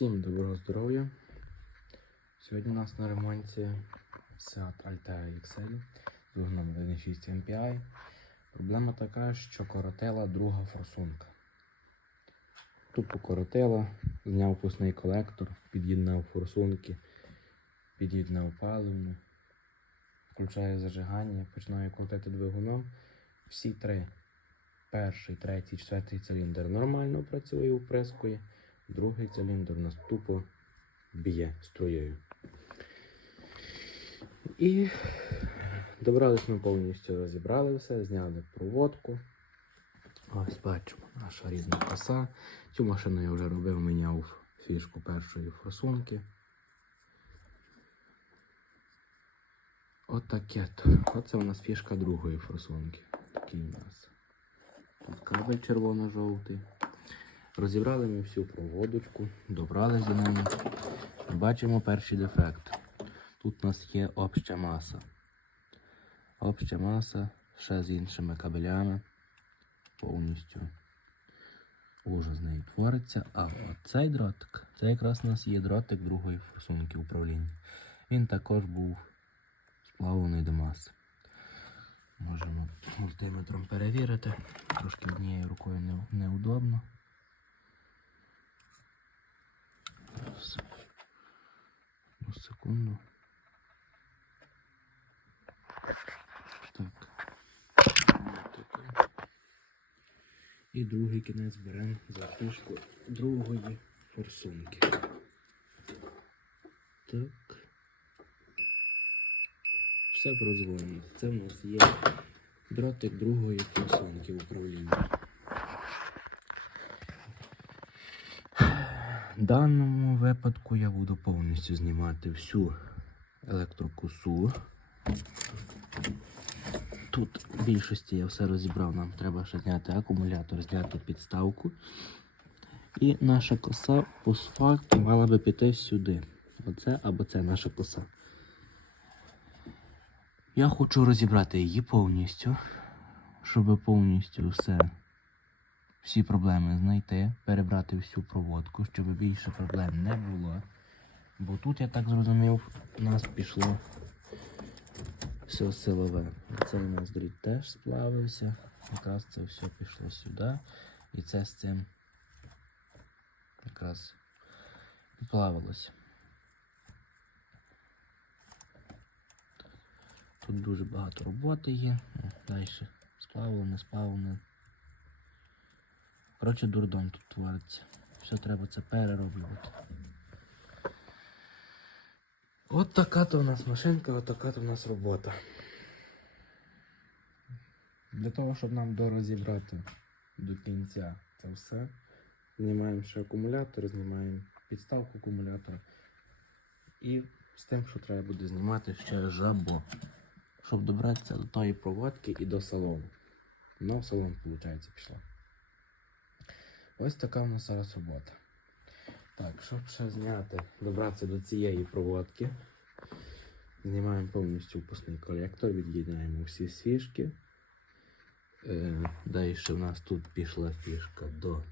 Всім доброго здоров'я. Сьогодні у нас на ремонті Seat Altea XL з двигуном 1.6 MPI. Проблема така, що коротила друга форсунка. Тупо коротила, зняв пусний колектор, під'єднав форсунки, під'єднав паливну, включаю зажигання, починаю крутити двигуном. Всі три, перший, третій, четвертий циліндр нормально працює, уприскує. Другий циліндр у нас тупо б'є струєю. І добрались ми повністю, розібрали все, зняли проводку. Ось бачимо, наша рідна коса. Цю машину я вже робив, міняв фішку першої форсунки. Отаке то. Оце у нас фішка другої форсунки. Такий у нас. Тут кабель червоно-жовтий. Розібрали ми всю проводочку, добрались до неї. Бачимо перший дефект. Тут у нас є обща маса. Обща маса ще з іншими кабелями. Повністю уже з нею твориться. А оцей дротик, це якраз у нас є дротик другої форсунки управління. Він також був сплавлений до маси. Можемо мультиметром перевірити. Трошки однією рукою не, неудобно. Зараз. Одну секунду. Так. І другий кінець беремо за фішку другої форсунки. Так. Все продзвонено. Це в нас є дротик другої форсунки управління. В даному випадку я буду повністю знімати всю електрокосу. Тут в більшості я все розібрав, нам треба ще зняти акумулятор, зняти підставку. І наша коса по факту мала би піти сюди. Оце або це наша коса. Я хочу розібрати її повністю, щоб повністю все всі проблеми знайти, перебрати всю проводку, щоб більше проблем не було. Бо тут, я так зрозумів, у нас пішло все силове. Цей у нас дріт теж сплавився. Якраз це все пішло сюди. І це з цим якраз плавилося. Тут дуже багато роботи є. Далі сплавило, не сплавлене. Коротше, дурдом тут твориться. Все треба це перероблювати. От така то у нас машинка, от така то у нас робота. Для того, щоб нам дорозібрати до кінця це все, знімаємо ще акумулятор, знімаємо підставку акумулятора. І з тим, що треба буде знімати ще жабо, щоб добратися до тої проводки і до салону. Ну, в салон, виходить, пішла. Ось така в нас зараз робота. Так, щоб ще зняти, добратися до цієї проводки, знімаємо повністю впускний колектор, від'єднаємо всі фішки. Е, далі в нас тут пішла фішка до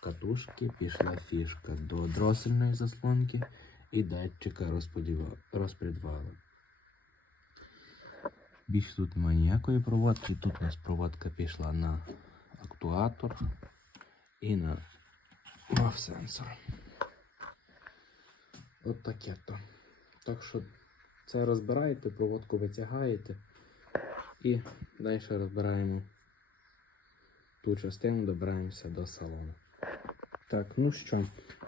катушки, пішла фішка до дросельної заслонки і датчика розподіва- Більше тут немає ніякої проводки. Тут у нас проводка пішла на актуатор і на мав-сенсор. От таке то. Так що це розбираєте, проводку витягаєте і далі розбираємо ту частину, добираємося до салону. Так, ну що,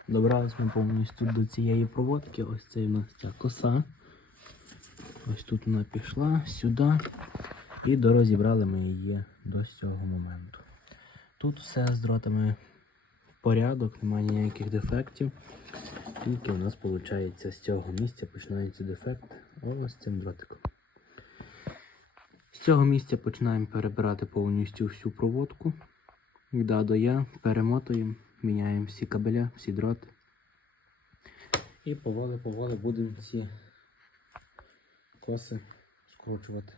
добрались ми повністю до цієї проводки. Ось це у нас ця коса. Ось тут вона пішла сюди. І дорозібрали ми її до цього моменту. Тут все з дротами порядок, немає ніяких дефектів. Тільки у нас виходить з цього місця починається дефект ось цим дротиком. З цього місця починаємо перебирати повністю всю проводку. Від А до Я перемотуємо, міняємо всі кабеля, всі дроти. І поволі-поволі будемо ці коси скручувати,